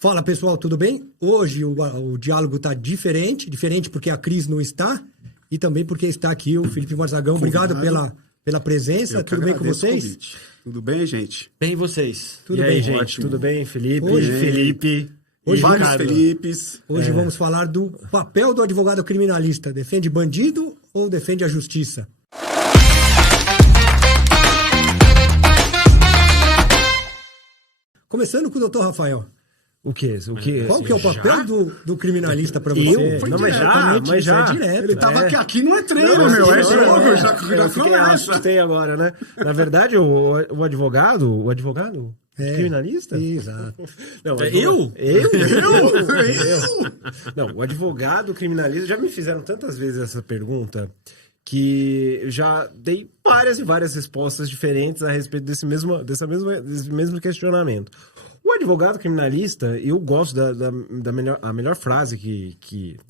Fala pessoal, tudo bem? Hoje o diálogo está diferente porque a Cris não está e também porque está aqui o Felipe Marzagão. Obrigado pela presença. Tudo bem com vocês? Tudo bem, gente? Bem, e vocês? Tudo e aí, bem, gente? Ótimo. Tudo bem, Felipe? Hoje Vários Ricardo. Felipes. Hoje vamos falar do papel do advogado criminalista. Defende bandido ou defende a justiça? Começando com o doutor Rafael. O quê? Qual que é o papel do criminalista para você? Eu? Foi Não, mas diretamente, já. isso é direto. Ele tava aqui não é treino, Não, meu. É não, jogo, já Eu fiquei começa. assustei agora, né? Na verdade, o advogado criminalista? Exato. Não, Eu? Não, o advogado criminalista, já me fizeram tantas vezes essa pergunta que já dei várias e várias respostas diferentes a respeito desse mesmo questionamento. O advogado criminalista, eu gosto a melhor frase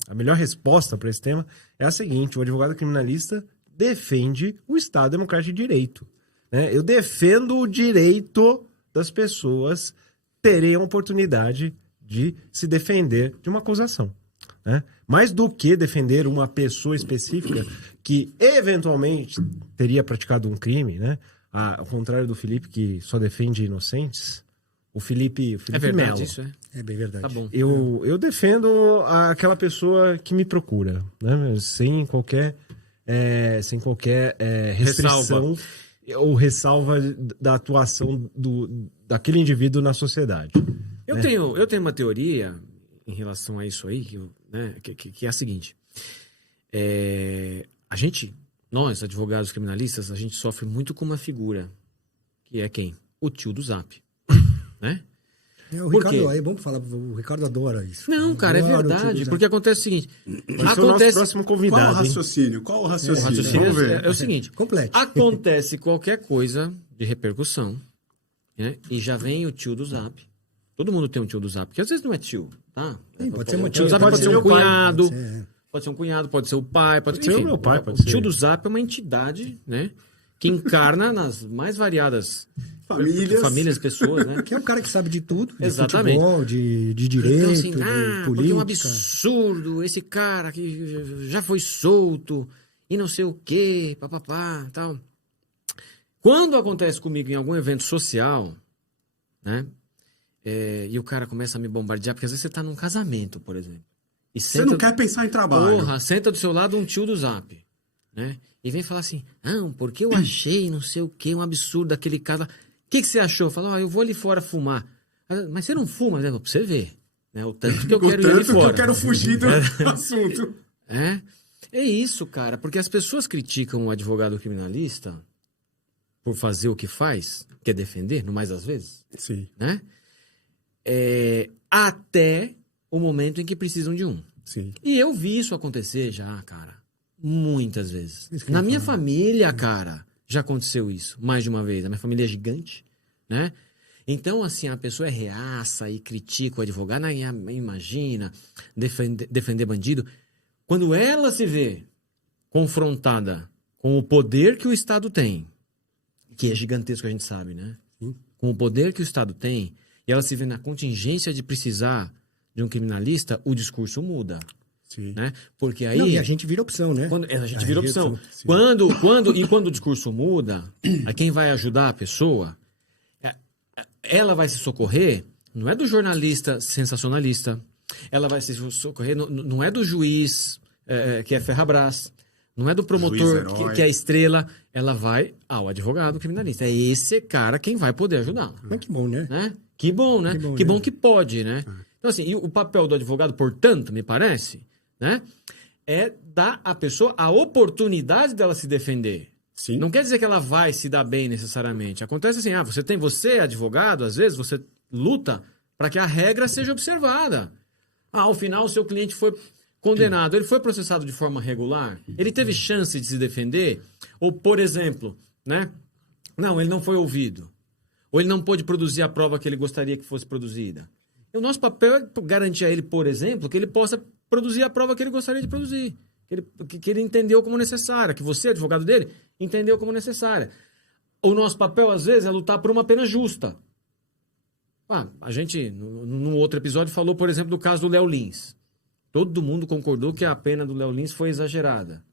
a melhor resposta para esse tema é a seguinte: o advogado criminalista defende o Estado Democrático de Direito, né? Eu defendo o direito das pessoas terem a oportunidade de se defender de uma acusação, né? Mais do que defender uma pessoa específica que eventualmente teria praticado um crime, né? Ao contrário do Felipe, que só defende inocentes. O Felipe É verdade Melo. isso, é? É bem verdade. Tá bom. Eu defendo aquela pessoa que me procura, né? Sem qualquer restrição ou ressalva da atuação daquele indivíduo na sociedade. Eu tenho uma teoria em relação a isso aí, que é a seguinte. Nós, advogados criminalistas, a gente sofre muito com uma figura, que é quem? O tio do Zap. Né? O Por quê? Ricardo, é bom falar, o Ricardo adora isso. Não, cara, é Adora o verdade. tio do Porque acontece o seguinte. Vai ser o nosso próximo Qual o convidado, hein? raciocínio? O raciocínio Vamos ver. é o seguinte. Complete. Acontece qualquer coisa de repercussão, né? E já vem o tio do Zap. Todo mundo tem um tio do Zap, que às vezes não é tio, tá? Sim, pode ser uma O tio do tia, Zap pode ser um meu pai, cunhado, pode ser, pode ser um cunhado, pode ser o pai, pode ser o enfim, meu pai, pode o ser. tio do Zap é uma entidade, né? Que encarna nas mais variadas famílias, pessoas, né? Que é um cara que sabe de tudo, de Exatamente. futebol, de direito, Então, assim, de porque é um política. absurdo esse cara que já foi solto e não sei o quê, papapá, tal. Quando acontece comigo em algum evento social, né? E o cara começa a me bombardear, porque às vezes você tá num casamento, por exemplo. E Você não quer pensar em trabalho. Porra, senta do seu lado um tio do Zap, né? E vem falar assim, não, porque eu achei não sei o quê, um absurdo daquele cara. O que você achou? Fala, eu vou ali fora fumar. Mas você não fuma, né? Pra você ver, né? O tanto que eu quero ir ali Tanto que fora. eu quero fugir do assunto. É isso, cara, porque as pessoas criticam o advogado criminalista por fazer o que faz, que é defender, no mais às vezes, Sim. né? Até o momento em que precisam de um. Sim. E eu vi isso acontecer já, cara, muitas vezes. Isso que Na eu minha falo. família, cara, já aconteceu isso, mais de uma vez. A minha família é gigante, né? Então, assim, a pessoa é reaça e critica o advogado. Imagina, defender bandido. Quando ela se vê confrontada com o poder que o Estado tem, que é gigantesco, a gente sabe, né? Com o poder que o Estado tem, e ela se vê na contingência de precisar de um criminalista, o discurso muda. Sim. Né? Porque aí... Não, e a gente vira opção, né? A gente vira opção. Sim. Quando o discurso muda, a quem vai ajudar a pessoa, ela vai se socorrer, não é do jornalista sensacionalista, ela vai se socorrer, não é do juiz que é Ferrabras, não é do promotor que é estrela, ela vai ao advogado criminalista. É esse cara quem vai poder ajudar. Mas que bom, né? Que bom, né? Que bom que pode, né? Então, assim, e o papel do advogado, portanto, me parece, né? É dar à pessoa a oportunidade dela se defender. Sim. Não quer dizer que ela vai se dar bem necessariamente. Acontece assim, você é advogado, às vezes você luta para que a regra seja observada. Ao final o seu cliente foi condenado, ele foi processado de forma regular, ele teve chance de se defender, ou, por exemplo, né? Não, ele não foi ouvido. Ou ele não pôde produzir a prova que ele gostaria que fosse produzida. E o nosso papel é garantir a ele, por exemplo, que ele possa produzir a prova que ele gostaria de produzir. Que ele entendeu como necessária, que você, advogado dele, entendeu como necessária. O nosso papel, às vezes, é lutar por uma pena justa. A gente, no outro episódio, falou, por exemplo, do caso do Léo Lins. Todo mundo concordou que a pena do Léo Lins foi exagerada,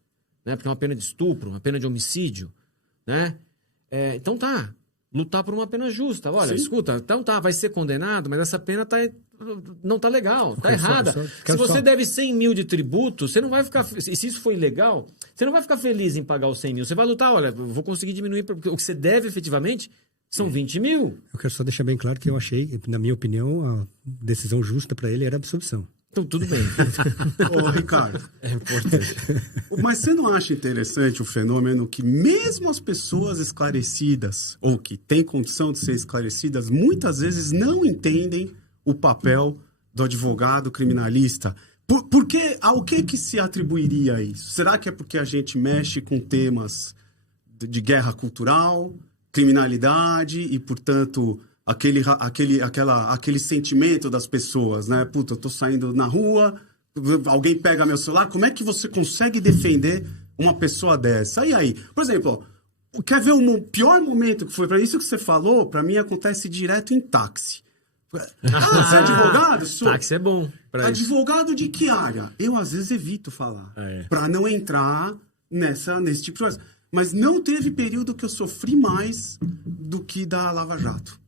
né? Porque é uma pena de estupro, uma pena de homicídio, né? Então lutar por uma pena justa. Olha, escuta, então vai ser condenado, mas essa pena não tá legal, tá errada. Se você deve 100 mil de tributo, você não vai ficar... Se isso for ilegal, você não vai ficar feliz em pagar os 100 mil. Você vai lutar, olha, eu vou conseguir diminuir, porque o que você deve efetivamente são 20 mil. Eu quero só deixar bem claro que eu achei, na minha opinião, a decisão justa para ele era a absolvição. Então, tudo bem. Ô, Ricardo. É importante. Mas você não acha interessante o fenômeno que mesmo as pessoas esclarecidas, ou que têm condição de ser esclarecidas, muitas vezes não entendem o papel do advogado criminalista? Ao que se atribuiria isso? Será que é porque a gente mexe com temas de guerra cultural, criminalidade e, portanto, aquele sentimento das pessoas, né? Puta, eu tô saindo na rua, alguém pega meu celular, como é que você consegue defender uma pessoa dessa? E aí? Por exemplo, quer ver o pior momento que foi para isso que você falou? Para mim acontece direto em táxi. Você é advogado? Táxi é bom. Advogado de que área? Eu, às vezes, evito falar. Para não entrar nesse tipo de coisa. Mas não teve período que eu sofri mais do que da Lava Jato.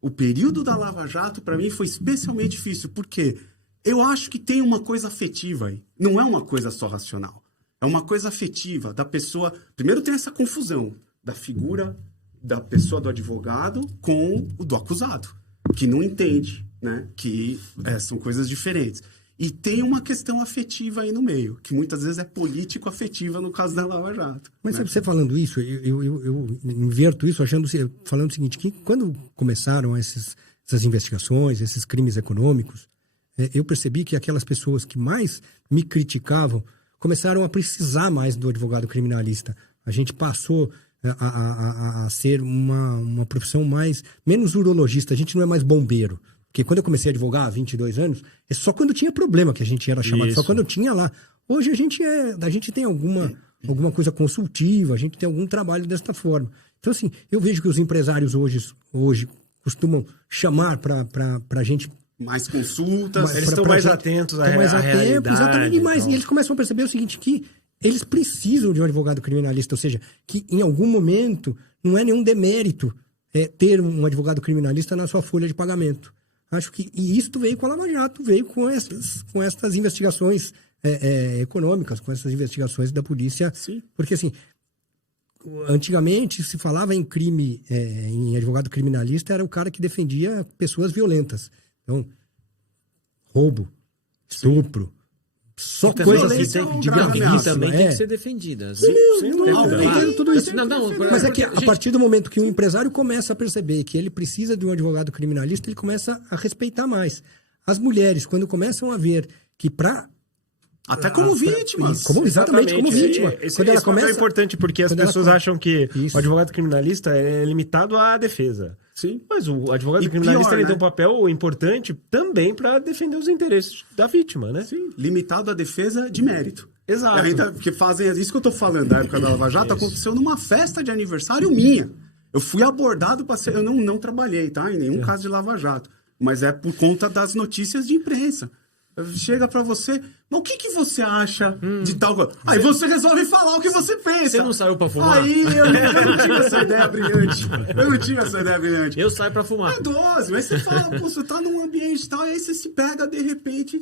O período da Lava Jato, para mim, foi especialmente difícil. Porque eu acho que tem uma coisa afetiva aí. Não é uma coisa só racional. É uma coisa afetiva da pessoa... Primeiro tem essa confusão da figura da pessoa do advogado com o do acusado, que não entende, né? Que são coisas diferentes. E tem uma questão afetiva aí no meio, que muitas vezes é político-afetiva no caso da Lava Jato. Mas né? você falando isso, eu inverto isso falando o seguinte, que quando começaram essas investigações, esses crimes econômicos, eu percebi que aquelas pessoas que mais me criticavam começaram a precisar mais do advogado criminalista. A gente passou a ser uma profissão menos urologista, a gente não é mais bombeiro. Porque quando eu comecei a advogar há 22 anos, é só quando tinha problema que a gente era chamado, só quando eu tinha lá. Hoje a gente tem alguma coisa consultiva, a gente tem algum trabalho desta forma. Então, assim, eu vejo que os empresários hoje costumam chamar para a gente... Mais consultas. Eles estão mais atentos à realidade. Exatamente, e eles começam a perceber o seguinte, que eles precisam de um advogado criminalista, ou seja, que em algum momento não é nenhum demérito ter um advogado criminalista na sua folha de pagamento. Acho que isso veio com a Lava Jato, veio com essas investigações econômicas, com essas investigações da polícia. Sim. Porque, assim, antigamente se falava em crime, em advogado criminalista, era o cara que defendia pessoas violentas. Então, roubo, estupro, só coisas assim, de gravíssimas. Também tem que ser defendida. Tudo isso. Mas é que a a partir do momento que o empresário começa a perceber que ele precisa de um advogado criminalista, ele começa a respeitar mais. As mulheres, quando começam a ver que até como vítimas. Exatamente, como vítima. Esse é importante, porque as pessoas acham que o advogado criminalista é limitado à defesa. Sim. Mas o advogado criminalista ele tem um papel importante também para defender os interesses da vítima, né? Sim, limitado à defesa de mérito. Exato. Porque fazem isso que eu tô falando da época da Lava Jato, aconteceu numa festa de aniversário minha. Eu fui abordado para ser... Eu não trabalhei, tá? Em nenhum caso de Lava Jato. Mas é por conta das notícias de imprensa. Chega pra você, mas o que você acha de tal coisa? Aí você resolve falar o que você pensa. Você não saiu pra fumar? Aí eu não tive essa ideia brilhante. Eu saio pra fumar. É dose, mas você fala, pô, você tá num ambiente e tal, e aí você se pega de repente.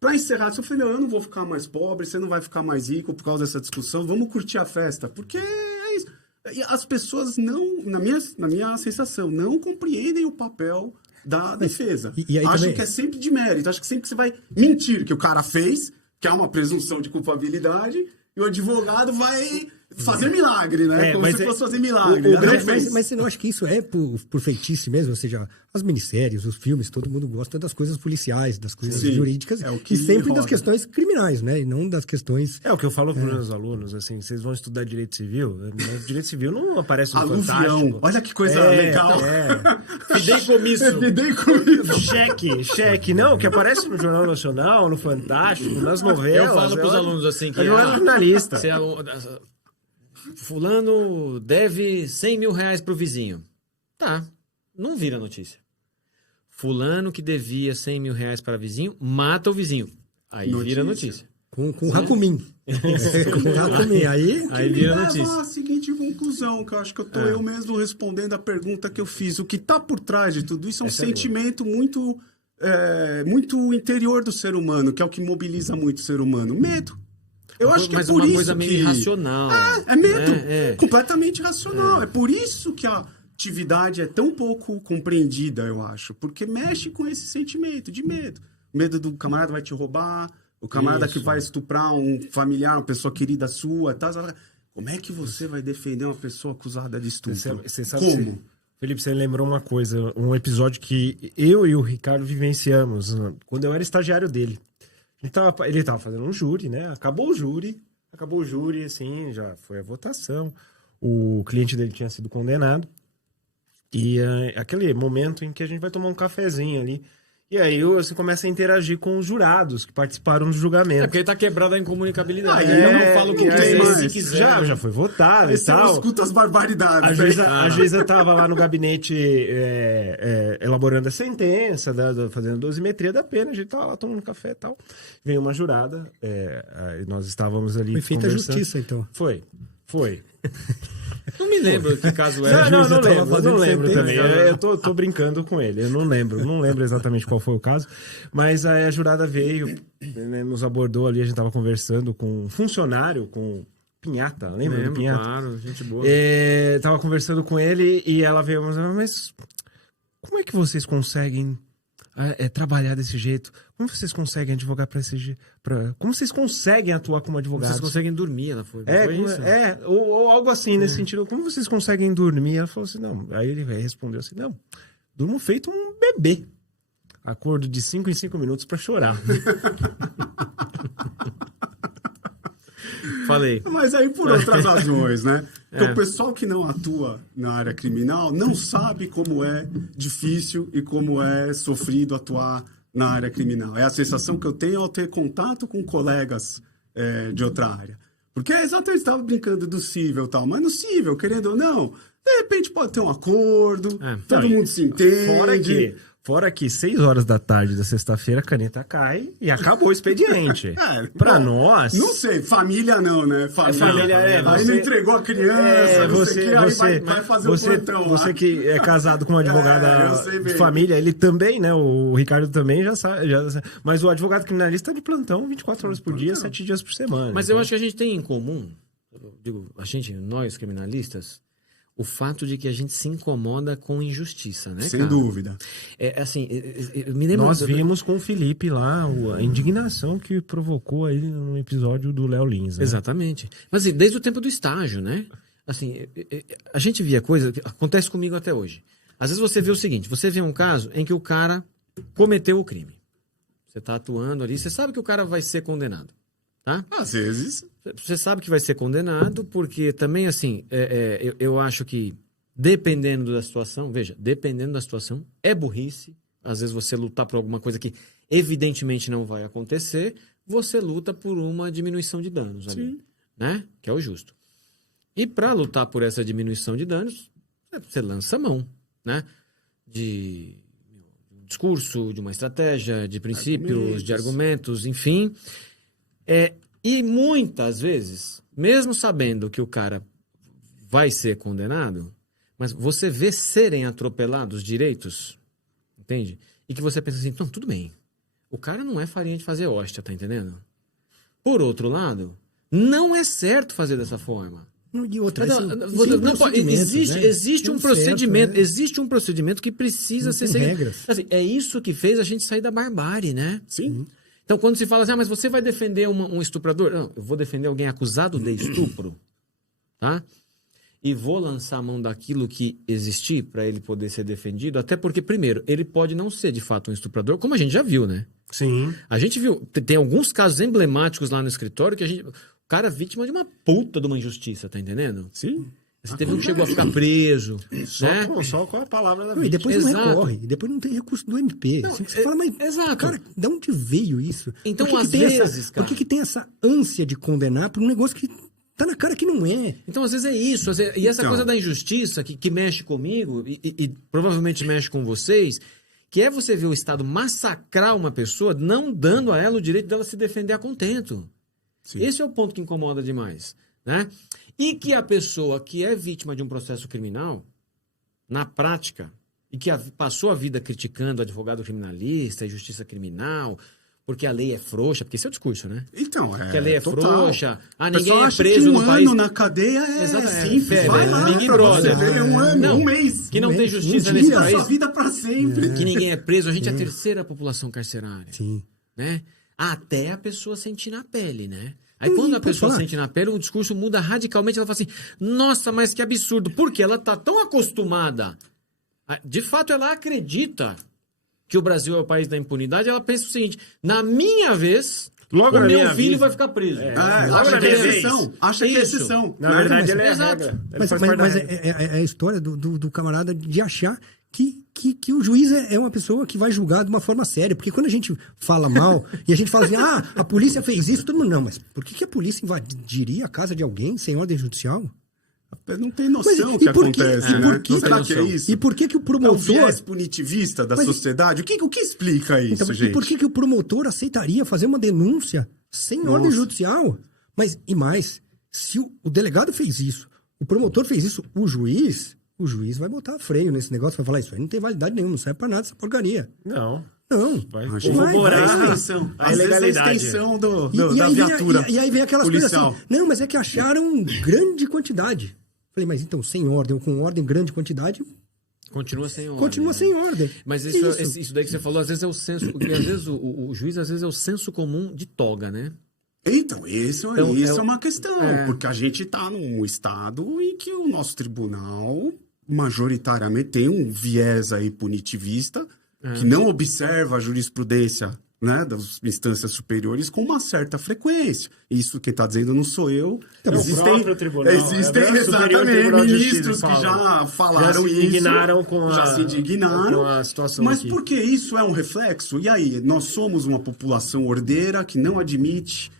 Pra encerrar, você fala, eu não vou ficar mais pobre, você não vai ficar mais rico por causa dessa discussão, vamos curtir a festa. Porque é isso. E as pessoas não, na minha sensação, não compreendem o papel da defesa. E aí acham também... que é sempre de mérito. Acho que sempre que você vai mentir que o cara fez, que é uma presunção de culpabilidade, e o advogado vai fazer milagre, né? Como se fosse fazer milagre. Mas você não acha que isso é por feitiço mesmo? Ou seja, as minisséries, os filmes, todo mundo gosta das coisas policiais, das coisas jurídicas, e sempre das questões criminais, né? E não das questões... É o que eu falo para os meus alunos, assim, vocês vão estudar direito civil, mas direito civil não aparece no Fantástico. Olha que coisa legal. Fideicomisso. Cheque. Não, que aparece no Jornal Nacional, no Fantástico, nas novelas. Eu falo para os alunos assim que... Eu era jornalista. Fulano deve 100 mil reais pro vizinho. Tá, não vira notícia. fulano que devia 100 mil reais para vizinho, mata o vizinho. Aí vira notícia. Com o Rakumin. Com o Rakumin. Aí vira leva notícia. a seguinte conclusão, que eu acho que eu tô eu mesmo respondendo a pergunta que eu fiz. O que tá por trás de tudo isso é um sentimento muito, muito interior do ser humano, que é o que mobiliza muito o ser humano. Medo. Eu acho que Mas é por uma isso coisa meio que... irracional. É medo. Completamente irracional. É por isso que a atividade é tão pouco compreendida, eu acho. Porque mexe com esse sentimento de medo. Medo do camarada vai te roubar, o camarada que vai estuprar um familiar, uma pessoa querida sua, tal. Como é que você vai defender uma pessoa acusada de estupro? Você sabe Como? Felipe, você lembrou uma coisa, um episódio que eu e o Ricardo vivenciamos quando eu era estagiário dele. Ele tava fazendo um júri, né? Acabou o júri, assim, já foi a votação. O cliente dele tinha sido condenado. E aquele momento em que a gente vai tomar um cafezinho ali. E aí você começa a interagir com os jurados que participaram do julgamento. É porque ele tá quebrado a incomunicabilidade. Ele Ele não fala o que quiser, se quiser. Já foi votado Aí e você tal. escuta as barbaridades. A juíza estava lá no gabinete elaborando a sentença, fazendo a dosimetria da pena. A gente estava lá tomando café e tal. Veio uma jurada, nós estávamos ali Foi feita a conversando. justiça, então. Foi. Não me lembro que caso era. Não tava lembro sentença, também. Eu tô brincando com ele. Eu não lembro exatamente qual foi o caso. Mas aí a jurada veio, né, nos abordou ali, a gente tava conversando com um funcionário, com Pinhata, lembra do Pinhata? Claro, gente boa. Tava conversando com ele e ela veio, mas como é que vocês conseguem trabalhar desse jeito? Como vocês conseguem advogar para esse jeito? Como vocês conseguem atuar como advogados? Vocês conseguem dormir, ela foi. Foi isso? Ou algo assim, nesse sentido. Como vocês conseguem dormir? Ela falou assim, não. Aí ele respondeu assim, não, durmo feito um bebê. Acordo de 5 em 5 minutos para chorar. Falei. Mas aí por outras razões, né? Porque o pessoal que não atua na área criminal não sabe como é difícil e como é sofrido atuar na área criminal. É a sensação que eu tenho ao ter contato com colegas de outra área. Porque exatamente, estava brincando do cível e tal, mas no cível, querendo ou não, de repente pode ter um acordo, todo mundo se entende. Fora que 6 horas da tarde da sexta-feira a caneta cai e acabou o expediente. Pra nós... Não sei, família não, né? Família, aí não entregou a criança, não sei o que, aí vai fazer o plantão lá. Você que é casado com um advogado de família, ele também, né? O Ricardo também já sabe. Mas o advogado criminalista é de plantão 24 horas por dia, 7 dias por semana. Mas eu acho que a gente tem em comum, nós criminalistas, o fato de que a gente se incomoda com injustiça, né, Sem cara? dúvida. Eu me lembro... Nós vimos com o Felipe lá a indignação que provocou aí no episódio do Léo Lins. Né? Exatamente. Mas assim, desde o tempo do estágio, né? Assim, a gente via coisa que acontece comigo até hoje. Às vezes você vê o seguinte, você vê um caso em que o cara cometeu o crime. Você está atuando ali, você sabe que o cara vai ser condenado, tá? Às vezes... Você sabe que vai ser condenado, porque também, assim, eu acho que, dependendo da situação, é burrice. Às vezes você lutar por alguma coisa que evidentemente não vai acontecer, você luta por uma diminuição de danos ali, né? Que é o justo. E para lutar por essa diminuição de danos, você lança a mão, né? De um discurso, de uma estratégia, de princípios, de argumentos, enfim. E muitas vezes, mesmo sabendo que o cara vai ser condenado, mas você vê serem atropelados direitos, entende? E que você pensa assim, não, tudo bem, o cara não é farinha de fazer hóstia, tá entendendo? Por outro lado, não é certo fazer dessa forma. E outra, existe um procedimento, existe um procedimento que precisa ser seguido. Assim, é isso que fez a gente sair da barbárie, né? Sim. Então, quando se fala assim, mas você vai defender um estuprador? Não, eu vou defender alguém acusado de estupro, tá? E vou lançar a mão daquilo que existir para ele poder ser defendido, até porque, primeiro, ele pode não ser de fato um estuprador, como a gente já viu, né? Sim. A gente viu, tem alguns casos emblemáticos lá no escritório que o cara é vítima de uma puta de uma injustiça, tá entendendo? Sim. Você teve um que chegou a ficar preso, né? Só com a palavra da Não, e vítima. depois não recorre, e depois não tem recurso do MP. Você fala, mas, exato. cara, de onde veio isso? Então, por que às que tem vezes, cara... Por que tem essa ânsia de condenar por um negócio que tá na cara que não é? Então, às vezes é isso. E essa coisa da injustiça que mexe comigo e provavelmente mexe com vocês, que é você ver o Estado massacrar uma pessoa, não dando a ela o direito dela se defender a contento. Sim. Esse é o ponto que incomoda demais, né? E que a pessoa que é vítima de um processo criminal, na prática, e que passou a vida criticando advogado criminalista e justiça criminal, porque a lei é frouxa, porque esse é o discurso, né? Então, Que a lei é total. frouxa, O ninguém pessoal é acha preso que no país. ano na cadeia é Exatamente, simples. férias, Vai lá, Big pra Brother. você ver um ano, Não, um mês. Que não tem mês, justiça um nesse dia. Viva a sua país, vida pra sempre. que ninguém é preso, a gente é a terceira população carcerária. Sim. Né? Até a pessoa sentir na pele, né? Aí quando a pessoa sente na pele, o discurso muda radicalmente, ela fala assim, nossa, mas que absurdo, porque ela tá tão acostumada, de fato ela acredita que o Brasil é o país da impunidade, ela pensa o seguinte, na minha vez, Logo o na meu minha filho vida. vai ficar preso. Acha que é exceção. Acha que é Isso. exceção. Na verdade, ele é a Exato. regra. Ele Mas, faz mas- parte da mas regra. é a história do camarada de achar que o juiz é uma pessoa que vai julgar de uma forma séria. Porque quando a gente fala mal e a gente fala assim, a polícia fez isso, todo mundo, não, mas por que a polícia invadiria a casa de alguém sem ordem judicial? Não tem noção Mas o que e por quê? acontece, E né? por quê? Não será que é noção. isso? E por que o É o promotor... viés punitivista da Mas- sociedade? O que explica isso, Então, gente? e por que o promotor aceitaria fazer uma denúncia sem ordem judicial? Mas, e mais, se o delegado fez isso, o promotor fez isso, o juiz vai botar freio nesse negócio, vai falar, isso aí não tem validade nenhuma, não serve pra nada essa porcaria. Não. Não. Vai Acho que corroborar é a a extensão. a Às vezes é a ilegalidade. extensão E da aí vem, viatura e aí vem aquelas coisas policial. assim, não, mas é que acharam grande quantidade. Falei, mas então, sem ordem ou com ordem, grande quantidade, Continua sem ordem. continua né? sem ordem. Mas isso daí que você falou, às vezes é o senso, porque às vezes o juiz às vezes é o senso comum de toga, né? Então, isso Então, é uma questão. é. Porque a gente está num estado em que o nosso tribunal majoritariamente tem um viés aí punitivista que não observa a jurisprudência, né, das instâncias superiores com uma certa frequência. Isso que está dizendo não sou eu. É o próprio tribunal, existem é o Superior exatamente Tribunal de ministros Justiça que já falaram já se isso. indignaram com já a- se indignaram. com a situação Mas aqui. porque isso é um reflexo? E aí, nós somos uma população ordeira que não admite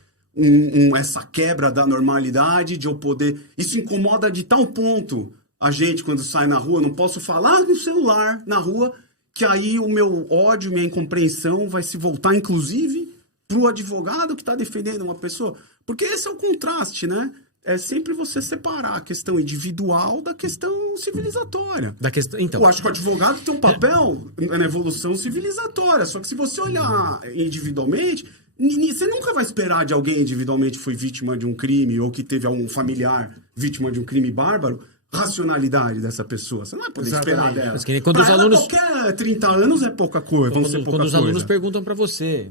essa quebra da normalidade de eu poder... Isso incomoda de tal ponto a gente, quando sai na rua, não posso falar no celular na rua, que aí o meu ódio, minha incompreensão vai se voltar, inclusive, para o advogado que está defendendo uma pessoa. Porque esse é o contraste, né? É sempre você separar a questão individual da questão civilizatória. Da questão, então, Eu acho que o advogado tem um papel na evolução civilizatória. Só que se você olhar individualmente, você nunca vai esperar de alguém individualmente que foi vítima de um crime ou que teve algum familiar vítima de um crime bárbaro, racionalidade dessa pessoa. Você não vai poder esperar dela. Mas que nem quando Pra os ela, alunos- qualquer 30 anos é pouca coisa. Vão ser quando pouca os coisa. alunos perguntam pra você,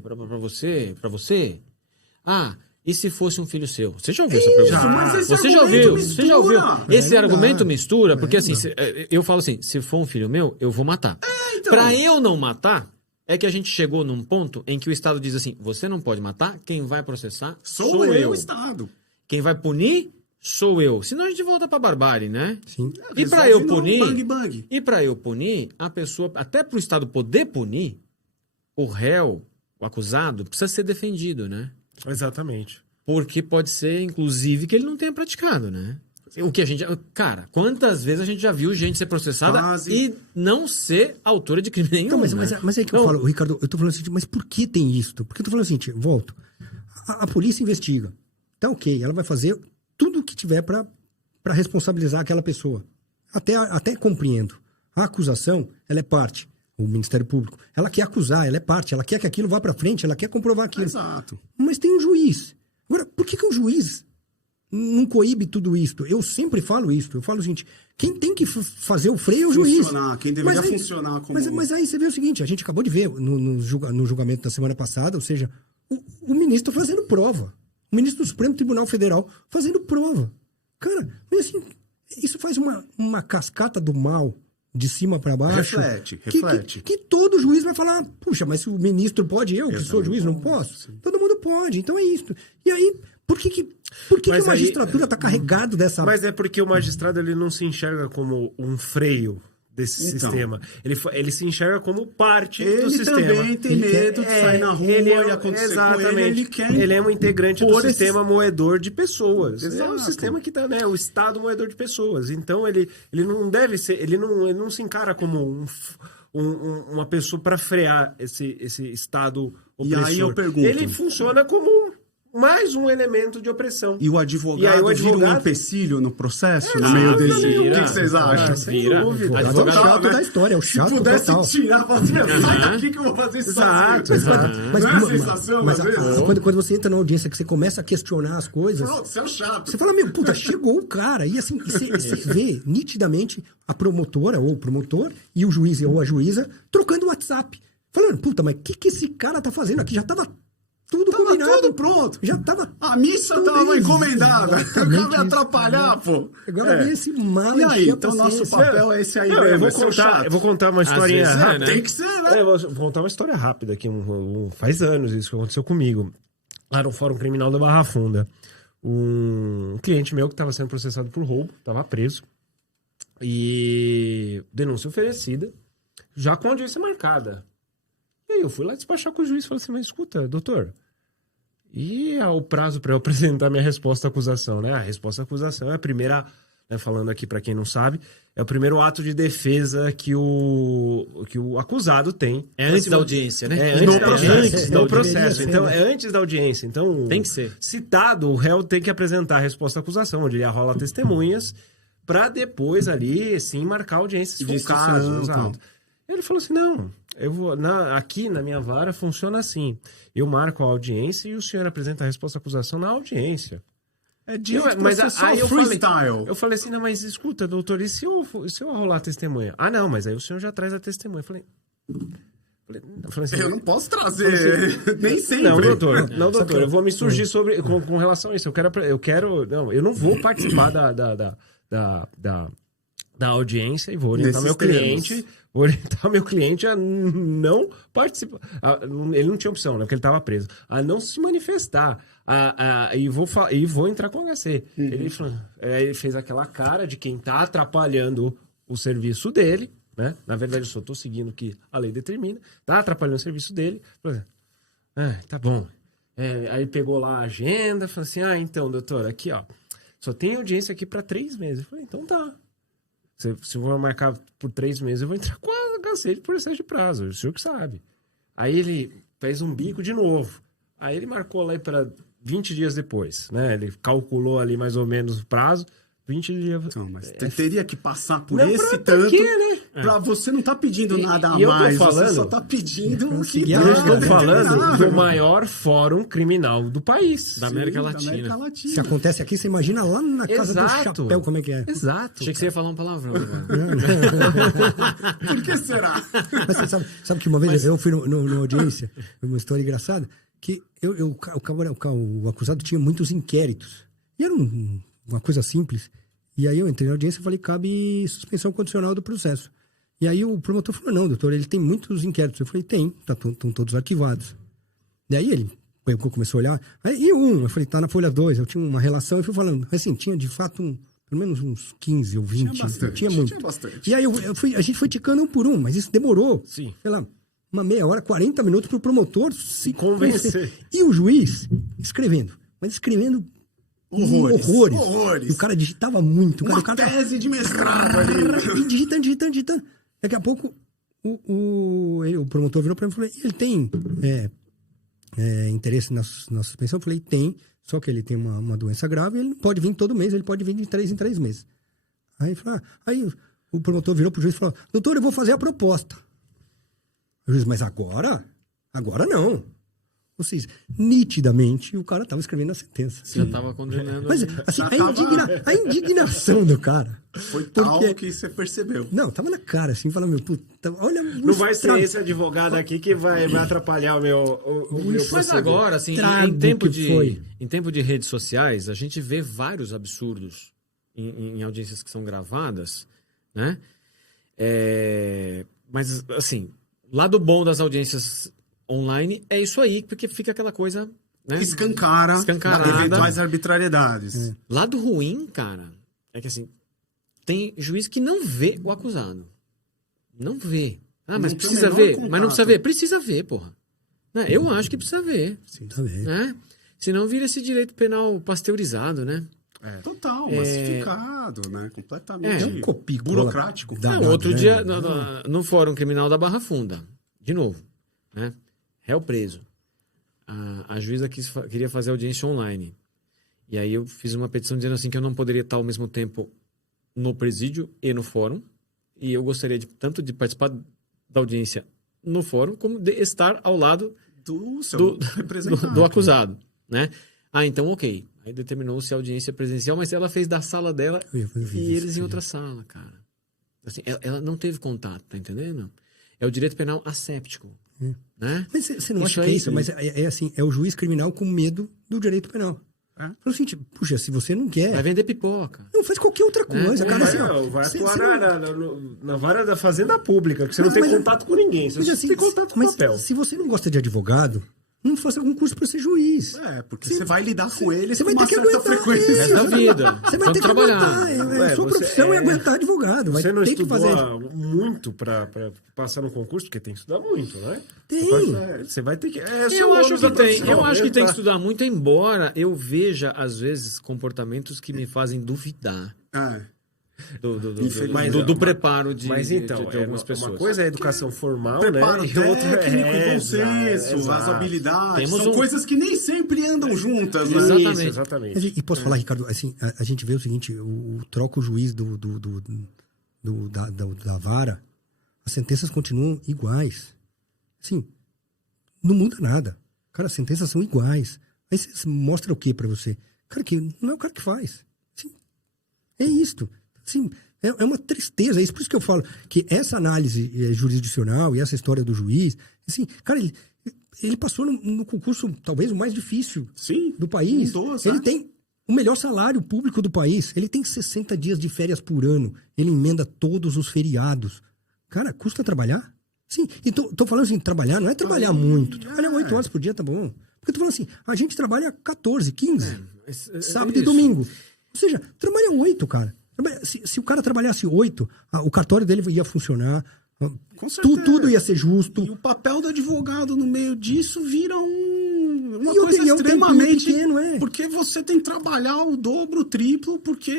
e se fosse um filho seu? Você já ouviu essa pergunta? mas esse Você já argumento ouviu? Você já ouviu? mistura. Esse Não argumento dá. mistura, porque assim, eu falo assim, se for um filho meu, eu vou matar. então. Pra eu não matar, é que a gente chegou num ponto em que o Estado diz assim, você não pode matar, quem vai processar Sou eu, o Estado. Quem vai punir sou eu. Senão a gente volta pra barbárie, né? Sim. E pra Resolve eu no punir, bang, bang. e para eu punir, a pessoa, até para o Estado poder punir, o réu, o acusado, precisa ser defendido, né? Exatamente. Porque pode ser, inclusive, que ele não tenha praticado, né? O que a gente. Cara, quantas vezes a gente já viu gente ser processada Quase. e não ser autora de crime nenhum? Então, mas né? é que eu Então, falo, Ricardo, eu tô falando assim, mas por que tem isto? Porque eu tô falando assim, volto. A polícia investiga. Tá ok, ela vai fazer tudo o que tiver para responsabilizar aquela pessoa. Até compreendo. A acusação, ela é parte. O Ministério Público, ela quer acusar, ela é parte, ela quer que aquilo vá para frente, ela quer comprovar aquilo. Exato. Mas tem um juiz. Agora, por que o juiz não coíbe tudo isso? Eu sempre falo isso. Eu falo o seguinte, quem tem que fazer o freio é o juiz. Funcionar, quem deveria funcionar como... Mas aí você vê o seguinte, a gente acabou de ver no julgamento da semana passada, ou seja, o ministro fazendo prova. O ministro do Supremo Tribunal Federal fazendo prova. Cara, mas assim, isso faz uma cascata do mal de cima para baixo. Reflete. Que todo juiz vai falar, puxa, mas se o ministro pode, eu que sou juiz, não posso? Todo mundo pode, então é isso. E aí, por que a magistratura está carregado dessa... Mas é porque o magistrado ele não se enxerga como um freio desse Então. sistema. Ele se enxerga como parte do Ele sistema. também tem medo de sair na rua e acontecer com ele. Ele quer... Ele é um integrante do pôr esse- sistema moedor de pessoas. É Exato. um sistema que tá, né? O Estado moedor de pessoas. Então ele não deve ser, ele não se encara como uma pessoa para frear esse estado E opressor. aí eu pergunto... Ele funciona como mais um elemento de opressão. E o advogado, vira um empecilho no processo, no meio dele. O que vocês acham? Vira. O Advogado- chato da história, é o chato Se pudesse total. tirar, sai daqui que eu vou fazer isso Exato, sozinho. exato. Não é a sensação, mas às vezes? quando você entra na audiência, que você começa a questionar as coisas, Pronto, você é o chato. você fala, meu, puta, chegou o cara. E assim, você vê nitidamente a promotora ou o promotor e o juiz ou a juíza trocando WhatsApp. Falando, puta, mas o que esse cara tá fazendo aqui? Já tava tudo Tava combinado. tudo pronto. Já tava... A missa tava encomendada. Acaba me atrapalhar, pô. Agora vem esse mal. E aí, encher a então nosso paciência. papel é esse aí Não, mesmo, eu é ser o chato. vou contar uma historinha vezes é, rápida. né? Tem que ser, né? Eu vou contar uma história rápida aqui. Faz anos isso que aconteceu comigo. Lá no Fórum Criminal da Barra Funda. Um cliente meu que estava sendo processado por roubo, estava preso. E denúncia oferecida, já com audiência marcada. E aí eu fui lá despachar com o juiz e falei assim, mas escuta, doutor, e o prazo para eu apresentar minha resposta à acusação, né? A resposta à acusação é a primeira, né, falando aqui para quem não sabe, é o primeiro ato de defesa que o acusado tem. É antes da audiência, né? É antes da audiência, Não, no processo. deveria ser, Então, né? é antes da audiência. Então, Tem que ser. citado, o réu tem que apresentar a resposta à acusação, onde ele arrola testemunhas, para depois ali, sim, marcar a audiência, se for o Discussão, caso. Exato. então. Ele falou assim, não, eu vou aqui na minha vara funciona assim. Eu marco a audiência e o senhor apresenta a resposta à acusação na audiência. É dia de Mas processar aí eu freestyle. Eu falei assim, não, mas escuta, doutor, e se eu arrolar a testemunha? Ah, não, mas aí o senhor já traz a testemunha. Eu falei assim, Eu não posso trazer, nem sempre. não, doutor, eu vou me surgir sobre com relação a isso. Eu não vou participar da audiência e vou orientar Nesses meu cliente, a não participar. Ele não tinha opção, né? Porque ele estava preso. A não se manifestar. E vou entrar com o HC. Ele fez aquela cara de quem está atrapalhando o serviço dele, né? Na verdade, eu só estou seguindo o que a lei determina. Está atrapalhando o serviço dele. Tá bom. Aí pegou lá a agenda, falou assim, então, doutor, aqui, ó, só tem audiência aqui para 3 meses. Eu falei, então tá. Se eu for marcar por 3 meses, eu vou entrar com a HC por excesso de prazo. O senhor que sabe. Aí ele fez um bico de novo. Aí ele marcou lá para 20 dias depois, né? Ele calculou ali mais ou menos o prazo. 20 dias. Não, mas teria que passar por Não, esse pra tanto. quê, né? Pra você não tá pedindo nada a e eu tô mais. falando- Você só tá pedindo o que conseguir tá Eu estou determinado. falando do maior fórum criminal do país. Da América Sim, Latina. da América Latina. Se acontece aqui, você imagina lá na casa do Exato. chapéu como é que é. Exato. Achei que você ia falar um palavrão agora. Por que será? Mas você sabe que uma vez eu fui numa audiência, uma história engraçada, que o acusado tinha muitos inquéritos. E era uma coisa simples. E aí eu entrei na audiência e falei, cabe suspensão condicional do processo. E aí o promotor falou, não, doutor, ele tem muitos inquéritos. Eu falei, tem, estão todos arquivados. E aí ele começou a olhar, e eu falei, tá na folha 2, eu tinha uma relação, e fui falando, assim, tinha de fato pelo menos uns 15 ou 20. Tinha muito. Tinha bastante. E aí a gente foi ticando um por um, mas isso demorou, Sim. sei lá, uma meia hora, 40 minutos para o promotor se Convencer. E o juiz escrevendo, mas escrevendo Horrores. horrores. Horrores. E o cara digitava muito. Uma o cara tese de mestrado ali. E digitando. Daqui a pouco o promotor virou para mim e falou, ele tem interesse na suspensão? Eu falei, tem, só que ele tem uma doença grave, ele não pode vir todo mês, ele pode vir de 3 em 3 meses. Aí, aí o promotor virou pro juiz e falou, doutor, eu vou fazer a proposta. O juiz, mas agora? Agora não. Ou seja, nitidamente o cara estava escrevendo a sentença. Você já estava condenando. Mas assim, a indignação do cara. Foi tal que você percebeu. Não, tava na cara, assim, falando, meu, puta, olha... Não vai ser esse advogado aqui que vai atrapalhar o meu Mas proceder. agora, assim, Trago em tempo que foi. em tempo de redes sociais, a gente vê vários absurdos em audiências que são gravadas, né? Mas, assim, lado bom das audiências online é isso aí, porque fica aquela coisa, né? Escancarada. Eventuais arbitrariedades. Lado ruim, cara, é que assim, tem juiz que não vê o acusado. Não vê. Ah, mas Não tem o precisa menor ver. contato. Mas não precisa ver. Precisa ver, porra. Né? Eu acho que precisa ver. Sim, tá bem. Né? Senão vira esse direito penal pasteurizado, né? Total, massificado, né? Completamente É um copia-cola burocrático. danado, Outro né? dia, no Fórum Criminal da Barra Funda, de novo, né? Réu preso. A juíza queria fazer audiência online. E aí eu fiz uma petição dizendo assim que eu não poderia estar ao mesmo tempo no presídio e no fórum. E eu gostaria tanto de participar da audiência no fórum, como de estar ao lado do acusado, né? Então, ok. Aí determinou-se a audiência presencial, mas ela fez da sala dela e eles em outra sala, cara. Assim, ela não teve contato, tá entendendo? É o direito penal asséptico, né? Mas você não Isso acha que é aí- isso? Mas é assim, é o juiz criminal com medo do direito penal. Fala assim, tipo, puxa, se você não quer, Vai vender pipoca. não faz qualquer outra coisa, cara. Assim, ó, Vai você- atuar você- na vara da fazenda pública, que você não Mas- tem contato com ninguém. Você Mas só assim, tem contato com mas papel. se você não gosta de advogado, não faça concurso para ser juiz. Porque você vai lidar com eles Você com vai uma ter que certa aguentar frequência. isso. É da vida. Você vai Vamos ter que trabalhar. aguentar. Sua você- profissão é aguentar advogado. Vai Você não ter que estudou fazer. muito pra passar no concurso, porque tem que estudar muito, né? Tem. Você vai ter que... Eu acho que tem. Eu acho que tem que estudar. estudar muito, embora eu veja, às vezes, comportamentos que me fazem duvidar do preparo de algumas pessoas. uma coisa é a educação formal, Preparo né? E outra técnico, bom senso, exato. as habilidades. Temos São um- coisas que nem sempre andam juntas, né? Exatamente. Isso, exatamente. E posso falar, Ricardo, assim, a gente vê o seguinte, troca o juiz da vara, as sentenças continuam iguais. Assim, não muda nada. Cara, as sentenças são iguais. Aí você mostra o que pra você? Cara, que não é o cara que faz. Assim, é isto. Assim, é uma tristeza. É isso por isso que eu falo que essa análise jurisdicional e essa história do juiz, assim, cara, ele passou no concurso talvez o mais difícil Sim, do país. mudou, Ele sabe? tem o melhor salário público do país. Ele tem 60 dias de férias por ano. Ele emenda todos os feriados. Cara, custa trabalhar? Sim. E tô falando assim, trabalhar não é trabalhar muito. Trabalhar 8 horas por dia tá bom. Porque eu tô falando assim, a gente trabalha 14, 15, sábado e isso. domingo. Ou seja, trabalha 8, cara. Se o cara trabalhasse 8, o cartório dele ia funcionar. Com certeza. Tudo ia ser justo. E o papel do advogado no meio disso vira uma E coisa é um extremamente... tempinho pequeno, é. Porque você tem que trabalhar o dobro, o triplo, porque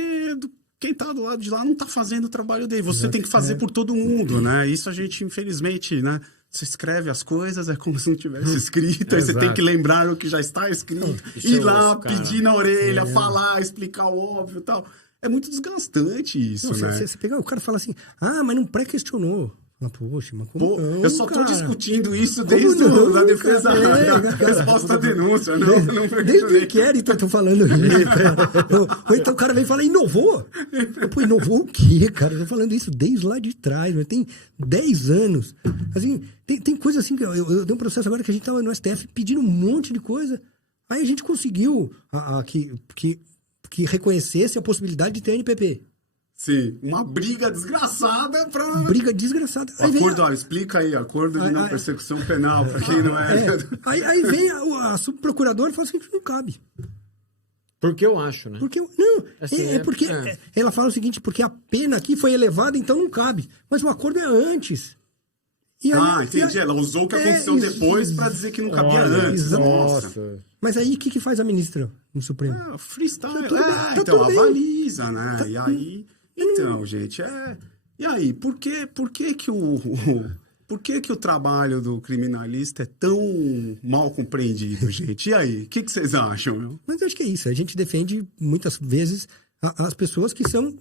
quem tá do lado de lá não tá fazendo o trabalho dele. Você tem que fazer por todo mundo, né? Isso a gente, infelizmente, né? Você escreve as coisas, é como se não tivesse escrito, aí você tem que lembrar o que já está escrito, Isso ir é lá, osso, cara. pedir na orelha, falar, explicar o óbvio e tal. É muito desgastante isso, Não, né? você pegar, o cara fala assim, mas não pré-questionou. Fala, poxa, mas como Pô, não, eu só tô cara? discutindo isso Como desde não, a defesa cara? da resposta à denúncia. Não Desde o questionei. inquérito eu tô falando isso. Ou então o cara vem e fala, inovou? Pô, inovou o quê, cara? Eu tô falando isso desde lá de trás, mas tem 10 anos. Assim, tem coisa assim, que eu dei um processo agora que a gente tava no STF pedindo um monte de coisa. Aí a gente conseguiu que reconhecesse a possibilidade de ter NPP. Sim, uma briga desgraçada pra... Briga desgraçada. O acordo, explica aí, acordo de não persecução penal, pra quem não é... Aí vem a subprocuradora e fala assim, não cabe. Porque eu acho, né? Porque, Assim, porque ela fala o seguinte, porque a pena aqui foi elevada, então não cabe. Mas o acordo é antes. E aí, entendi. Ela usou o que aconteceu depois pra dizer que não cabia antes. exato. Nossa. Mas aí o que faz a ministra no Supremo? Freestyle. Tá tudo bem, tá então, tudo bem. avaliza, né? E aí... Então, gente, E aí, por que que o trabalho do criminalista é tão mal compreendido, gente? E aí, o que vocês acham, meu? Mas eu acho que é isso. A gente defende, muitas vezes, as pessoas que são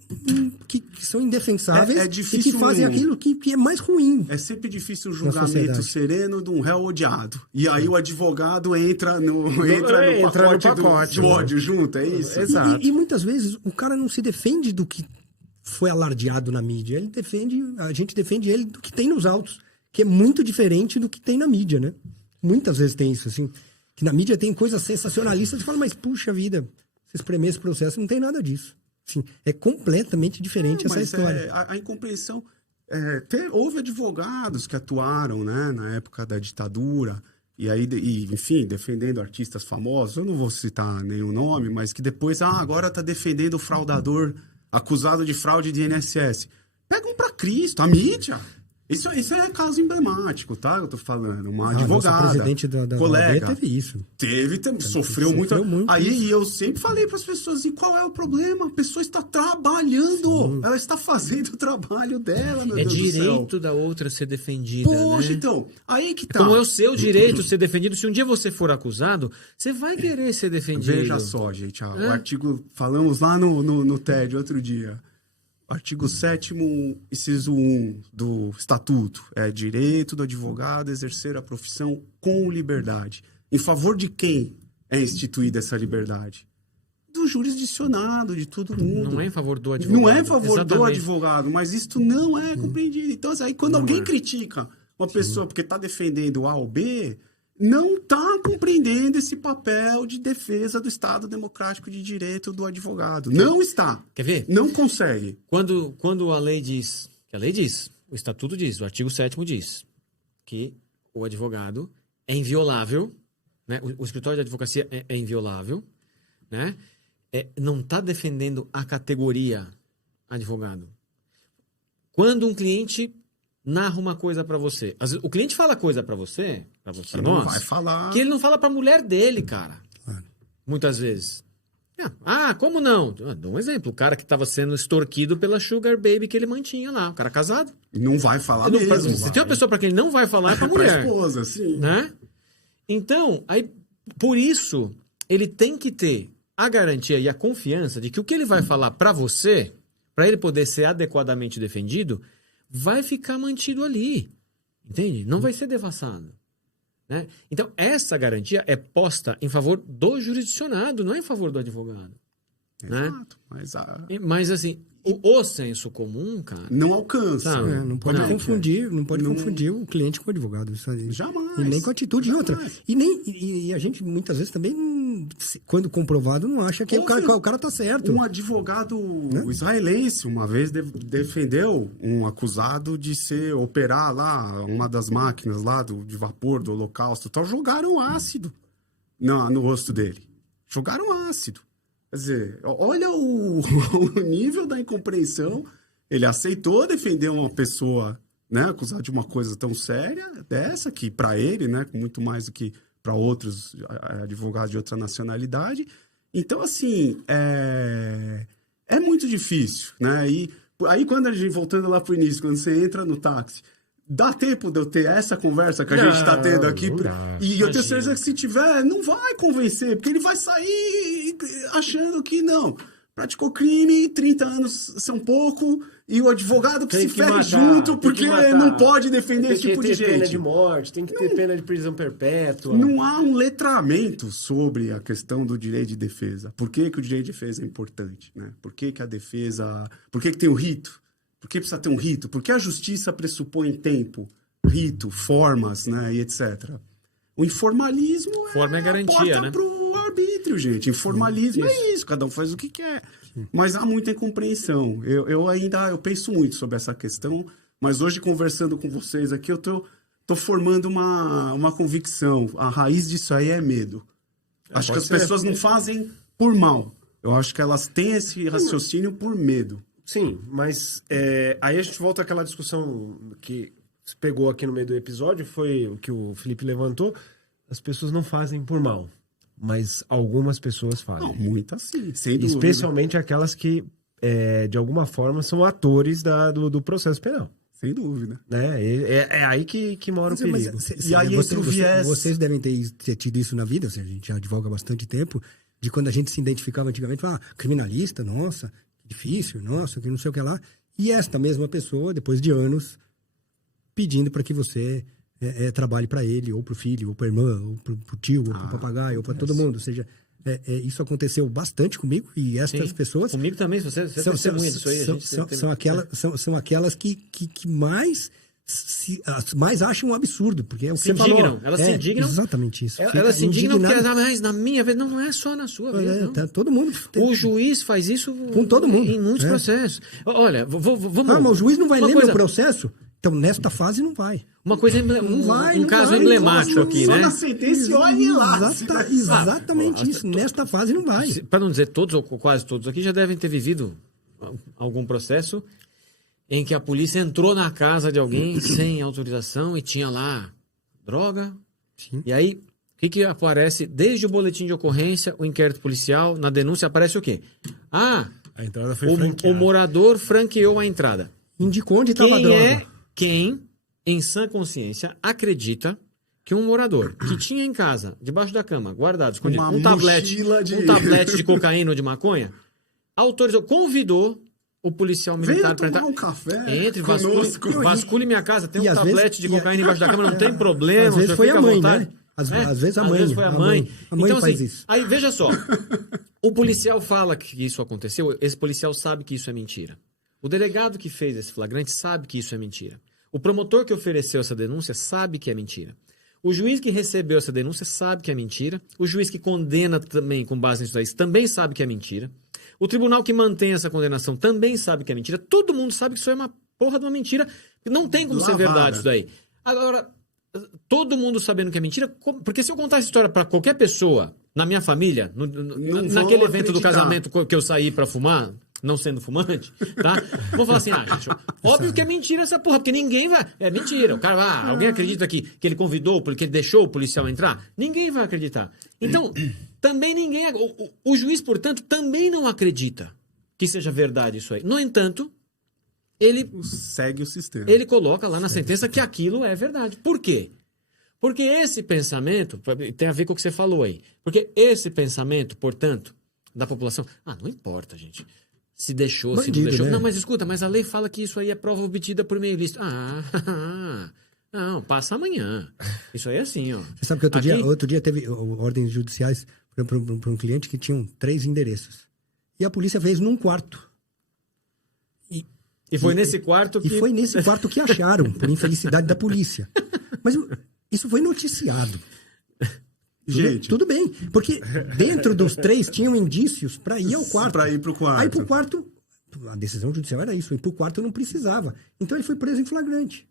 indefensáveis É e difícil que fazem aquilo que é mais ruim. É sempre difícil o julgamento sociedade. sereno de um réu odiado. E aí o advogado entra no pacote do ódio junto, é isso? Exato. E muitas vezes o cara não se defende do que foi alardeado na mídia. A gente defende ele do que tem nos autos, que é muito diferente do que tem na mídia, né? Muitas vezes tem isso, assim. Que na mídia tem coisas sensacionalistas, você fala, mas puxa vida, se espremer esse processo, não tem nada disso. Assim, é completamente diferente essa história. A incompreensão... houve advogados que atuaram, né, na época da ditadura, enfim, defendendo artistas famosos, eu não vou citar nenhum nome, mas que depois, agora está defendendo o fraudador acusado de fraude de INSS. Pegam para Cristo, a mídia. Isso é caso emblemático, tá? Eu tô falando. Uma Nossa advogada, presidente da colega. OAB teve isso. Sofreu muito. muito Aí isso. eu sempre falei para as pessoas, e qual é o problema? A pessoa está trabalhando. Ela está fazendo o trabalho dela, meu É Deus do céu. direito da outra ser defendida, Poxa, né? então, aí que tá. Como é o seu direito ser defendido, se um dia você for acusado, você vai querer ser defendido. Veja só, gente, o artigo, falamos lá no TED outro dia, artigo 7º, inciso 1 do Estatuto, é direito do advogado exercer a profissão com liberdade. Em favor de quem é instituída essa liberdade? Do jurisdicionado, de todo mundo. Não é em favor do advogado. Não é em favor do Exatamente. advogado, mas isto não é compreendido. Então, aí, quando alguém critica uma pessoa porque está defendendo A ou B, não está compreendendo esse papel de defesa do Estado Democrático de Direito do advogado. Não está. Quer ver? Não consegue. Quando a lei diz, que a lei diz, o Estatuto diz, o artigo 7º diz, que o advogado é inviolável, né? O escritório de advocacia é inviolável, né? Não está defendendo a categoria advogado. Quando um cliente narra uma coisa para você, às vezes, o cliente fala coisa para você, para Não nós, vai falar. que ele não fala para a mulher dele, cara. Muitas vezes. Como não? Eu dou um exemplo. O cara que estava sendo extorquido pela Sugar Baby que ele mantinha lá. O cara casado. Não vai falar Ele não- mesmo. se tem uma pessoa para quem ele não vai falar, é para Pra mulher. esposa, sim. Né? Então, aí, por isso, ele tem que ter a garantia e a confiança de que o que ele vai falar para você, para ele poder ser adequadamente defendido, vai ficar mantido ali. Entende? Não vai ser devassado. Né? Então, essa garantia é posta em favor do jurisdicionado, não é em favor do advogado. Né? Exato. Mas, assim, o senso comum, cara... Não alcança. Sabe? Não pode Não, confundir, não pode confundir o cliente com o advogado. Isso aí. Jamais. E nem com a atitude de outra. Jamais. E a gente muitas vezes também, quando comprovado, não acha que o cara tá certo. Um advogado israelense uma vez defendeu um acusado de operar lá uma das máquinas lá de vapor do Holocausto. Tal, jogaram ácido no rosto dele. Jogaram ácido. Quer dizer, olha o nível da incompreensão. Ele aceitou defender uma pessoa, né, acusada de uma coisa tão séria dessa, que para ele, né, muito mais do que para outros advogados de outra nacionalidade. Então, assim, é muito difícil, né? E aí, quando a gente, voltando lá para o início, quando você entra no táxi, dá tempo de eu ter essa conversa que a gente está tendo aqui? E eu tenho certeza que se tiver, não vai convencer, porque ele vai sair achando que não. Praticou crime, 30 anos são pouco, e o advogado que Tem se que ferre matar, junto, tem porque que matar. não pode defender Tem esse tipo que de ter pena gente. de morte, tem que ter pena de prisão perpétua. Não há um letramento sobre a questão do direito de defesa. Por que o direito de defesa é importante? Né? Por que a defesa... Por que tem o rito? Por que precisa ter um rito? Por que a justiça pressupõe tempo, rito, formas, né, e etc. O informalismo Forma é garantia, né? para o arbítrio, gente. Informalismo é isso, cada um faz o que quer. Mas há muita incompreensão. Eu penso muito sobre essa questão, mas hoje, conversando com vocês aqui, eu tô formando uma convicção. A raiz disso aí é medo. Acho que as pessoas não fazem por mal. Eu acho que elas têm esse raciocínio por medo. Sim, mas aí a gente volta àquela discussão que se pegou aqui no meio do episódio, foi o que o Felipe levantou. As pessoas não fazem por mal, mas algumas pessoas fazem. Não, muitas sim, sem dúvida. Especialmente aquelas que, de alguma forma, são atores do processo penal. Sem dúvida. Né? É aí que mora o perigo. E aí entra o viés. Vocês devem ter tido isso na vida, ou seja, a gente já advoga há bastante tempo, de quando a gente se identificava antigamente, criminalista, nossa, que difícil, nossa, que não sei o que lá. E esta mesma pessoa, depois de anos, pedindo para que você trabalhe para ele, ou para o filho, ou para a irmã, ou para o tio, ou para o papagaio, ou para todo mundo. Ou seja, isso aconteceu bastante comigo, e estas pessoas... Comigo também, se você testemunha disso aí. São aquelas que mais... mais acham um absurdo, porque é o que se você falou. indignam. Elas se indignam. Exatamente isso. Elas se indignam porque mas na minha vez, não é só na sua vez. Não. Tá, todo mundo. O juiz faz isso com todo mundo. Em muitos processos. Olha, vamos... mas o juiz não vai ler meu processo? Então, nesta fase, não vai. Uma coisa, um caso emblemático aqui, só né? na sentença, olha lá. Exatamente isso. Nesta fase, não vai. Para não dizer todos ou quase todos aqui já devem ter vivido algum processo em que a polícia entrou na casa de alguém sem autorização e tinha lá droga. Sim. E aí, o que aparece? Desde o boletim de ocorrência, o inquérito policial, na denúncia aparece o quê? Ah, A entrada foi o franqueada. morador franqueou a entrada. Indicou onde estava a droga. Quem, em sã consciência, acredita que um morador que tinha em casa, debaixo da cama, guardado, escondido, Uma um tablete de cocaína ou de maconha, autorizou, convidou o policial militar Venha para tomar entrar. um café Entre, conosco. vasculhe minha casa, tem E um às tablete vezes- de cocaína embaixo da cama, não tem problema. Às vezes você foi fica a à mãe, vontade. né? Às vezes a mãe. Às vezes foi a mãe. A mãe Então, faz assim, isso. aí veja só, o policial fala que isso aconteceu, esse policial sabe que isso é mentira. O delegado que fez esse flagrante sabe que isso é mentira. O promotor que ofereceu essa denúncia sabe que é mentira. O juiz que recebeu essa denúncia sabe que é mentira. O juiz que condena também com base nisso daí também sabe que é mentira. O tribunal que mantém essa condenação também sabe que é mentira. Todo mundo sabe que isso é uma porra de uma mentira. Não tem como ser Lavada. verdade isso daí. Agora, todo mundo sabendo que é mentira, porque se eu contar essa história para qualquer pessoa, na minha família, Não naquele vão evento do acreditar. casamento que eu saí para fumar, não sendo fumante, tá? Vou falar assim, gente, óbvio que é mentira essa porra, porque ninguém vai... É mentira, o cara, alguém acredita que ele convidou, porque ele deixou o policial entrar? Ninguém vai acreditar. Então, também ninguém... O juiz, portanto, também não acredita que seja verdade isso aí. No entanto, ele Segue o sistema. coloca lá na sentença que aquilo é verdade. Por quê? Porque esse pensamento tem a ver com o que você falou aí. Porque esse pensamento, portanto, da população... não importa, gente. Se deixou, se Bandido, não deixou. né? Não, mas escuta, mas a lei fala que isso aí é prova obtida por meio ilícito. Não, passa amanhã. Isso aí é assim, ó. Você sabe que outro Aqui- dia teve ordens judiciais para um cliente que tinham 3 endereços. E a polícia fez num quarto. E foi nesse quarto que... E foi nesse quarto que acharam, por infelicidade da polícia. Mas isso foi noticiado. Gente, Tudo bem, porque dentro dos 3 tinham indícios para ir ao quarto. Para ir pro quarto. Aí pro quarto, a decisão judicial era isso, ir pro quarto não precisava. Então ele foi preso em flagrante.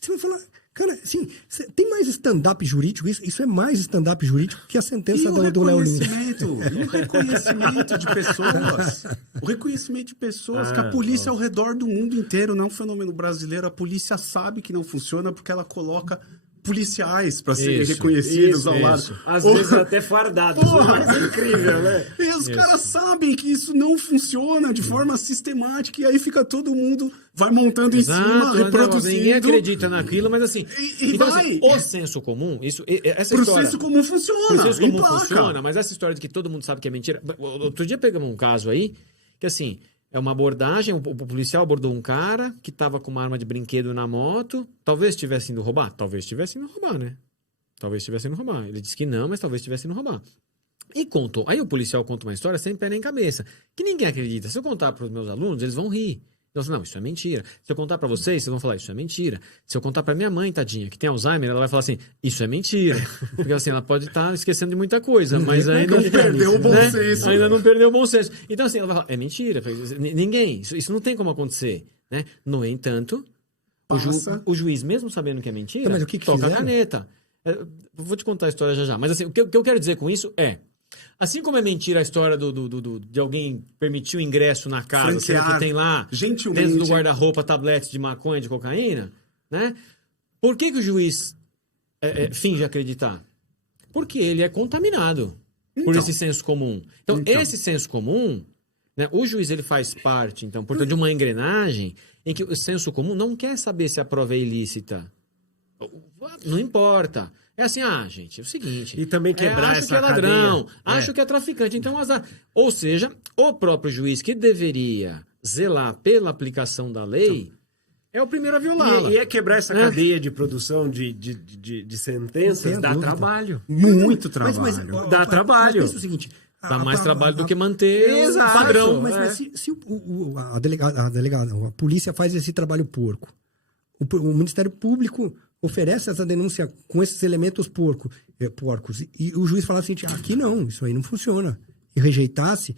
Você vai falar, cara, assim, tem mais stand-up jurídico, isso é mais stand-up jurídico que a sentença do Léo Lins. E o reconhecimento de pessoas. O reconhecimento de pessoas, que a polícia ao redor do mundo inteiro, não é um fenômeno brasileiro, a polícia sabe que não funciona porque ela coloca policiais para serem Isso, reconhecidos ao lado. Às vezes até fardado. Porra! Isso é incrível, né? E os caras sabem que isso não funciona de forma sistemática e aí fica todo mundo vai montando em cima, Ninguém reproduzindo. acredita naquilo, mas assim... E então, vai. assim, o senso comum, essa Pro história... senso comum funciona. O senso comum emplaca. funciona, mas essa história de que todo mundo sabe que é mentira... Outro dia pegamos um caso aí, que assim, é uma abordagem, o policial abordou um cara que estava com uma arma de brinquedo na moto, talvez estivesse indo roubar, né? Talvez estivesse indo roubar. Ele disse que não, mas talvez estivesse indo roubar. E contou. Aí o policial conta uma história sem pé nem cabeça, que ninguém acredita. Se eu contar para os meus alunos, eles vão rir. Então, não, isso é mentira. Se eu contar para vocês, vocês vão falar, isso é mentira. Se eu contar para minha mãe, tadinha, que tem Alzheimer, ela vai falar assim, isso é mentira. Porque assim, ela pode estar esquecendo de muita coisa, mas ainda Não perdeu o bom senso. Ainda não perdeu o bom senso. Então, assim, ela vai falar, é mentira. Ninguém, isso não tem como acontecer. Né? No entanto, o juiz, mesmo sabendo que é mentira, Então, mas o que toca a fizeram? caneta. Vou te contar a história já. Mas assim, o que eu quero dizer com isso é... Assim como é mentira a história de alguém permitir o ingresso na casa, sendo que tem lá, gentilmente, dentro do guarda-roupa, tabletes de maconha, de cocaína, né? Por que o juiz finge acreditar? Porque ele é contaminado por esse senso comum. Então, esse senso comum, né, o juiz ele faz parte, então, portanto, de uma engrenagem em que o senso comum não quer saber se a prova é ilícita. Não importa. É assim, gente, é o seguinte... E também quebrar acho essa que é ladrão, cadeia. acho que é traficante, então azar. Ou seja, o próprio juiz que deveria zelar pela aplicação da lei é o primeiro a violá-la. E é quebrar essa Né? cadeia de produção de sentenças, Não dá tenha dúvida. trabalho. Muito trabalho. Dá trabalho. Mas pensa o seguinte... Dá mais trabalho do que manter Exato. o padrão. Mas se a polícia faz esse trabalho porco, o Ministério Público oferece essa denúncia com esses elementos porcos, e o juiz fala assim, aqui não, isso aí não funciona. E rejeitasse,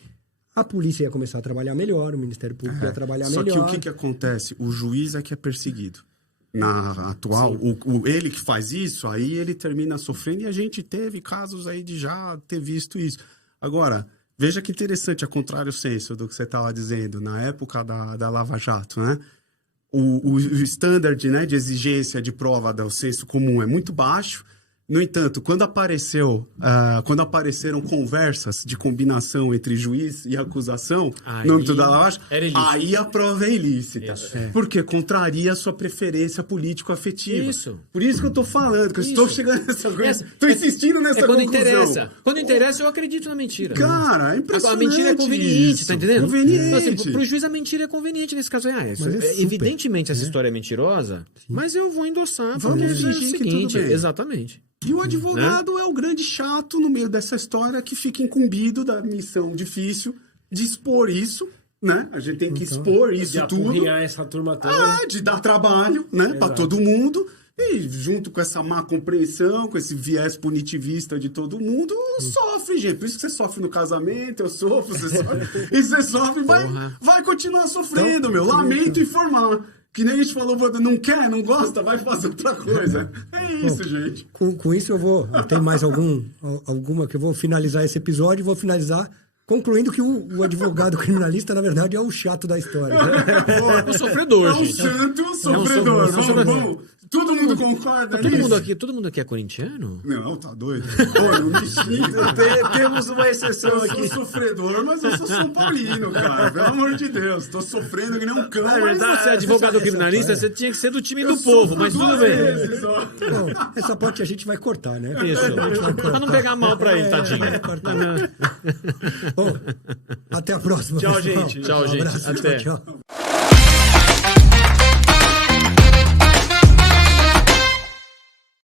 a polícia ia começar a trabalhar melhor, o Ministério Público ia trabalhar Só melhor. que o que acontece? O juiz é que é perseguido. Na atual, ele que faz isso, aí ele termina sofrendo e a gente teve casos aí de já ter visto isso. Agora, Veja que interessante, a contrário senso do que você estava dizendo, na época da Lava Jato, né? O standard, né, de exigência de prova do senso comum é muito baixo. No entanto, quando apareceram conversas de combinação entre juiz e acusação no âmbito da Lava Jato, aí a prova é ilícita. Porque contraria a sua preferência político-afetiva. Isso. Por isso que eu estou falando, que eu estou chegando nessa coisa. Estou insistindo nessa quando conclusão. interessa. Quando interessa, eu acredito na mentira. Cara, é impressionante. A mentira é conveniente, isso. tá entendendo? Conveniente. Então, assim, pro juiz a mentira é conveniente nesse caso. Evidentemente essa história é mentirosa, mas eu vou endossar. Vamos porque é o dizer que seguinte, tudo bem. exatamente. E o advogado é o grande chato no meio dessa história que fica incumbido da missão difícil de expor isso, né? A gente tem que expor isso de tudo. apurrinhar essa turma toda. De dar trabalho, né? Para todo mundo. E junto com essa má compreensão, com esse viés punitivista de todo mundo, sofre, gente. Por isso que você sofre no casamento, eu sofro, você sofre. E você sofre, vai continuar sofrendo, meu. Lamento informar. Que nem a gente falou, não quer, não gosta, vai fazer outra coisa. É isso, gente. Com isso eu tenho mais alguma que eu vou finalizar esse episódio e vou finalizar concluindo que o advogado criminalista, na verdade, é o chato da história. É um sofredor, É um gente. santo sofredor. Vamos. Todo mundo concorda nisso? Todo mundo aqui é corintiano? Não, tá doido. Pô, não me xinga. Temos uma exceção Eu aqui. sou sofredor, mas eu sou São Paulino, cara. Pelo amor de Deus. Tô sofrendo que nem um cão. Mas você é advogado criminalista, você tinha que ser do time do povo, mas tudo bem. Bom, essa parte a gente vai cortar, né? Isso. Pra não pegar mal pra ele, tadinho. Vai cortar. Bom, até a próxima. Tchau, pessoal. gente. Tchau, Um gente. abraço, Até. tchau.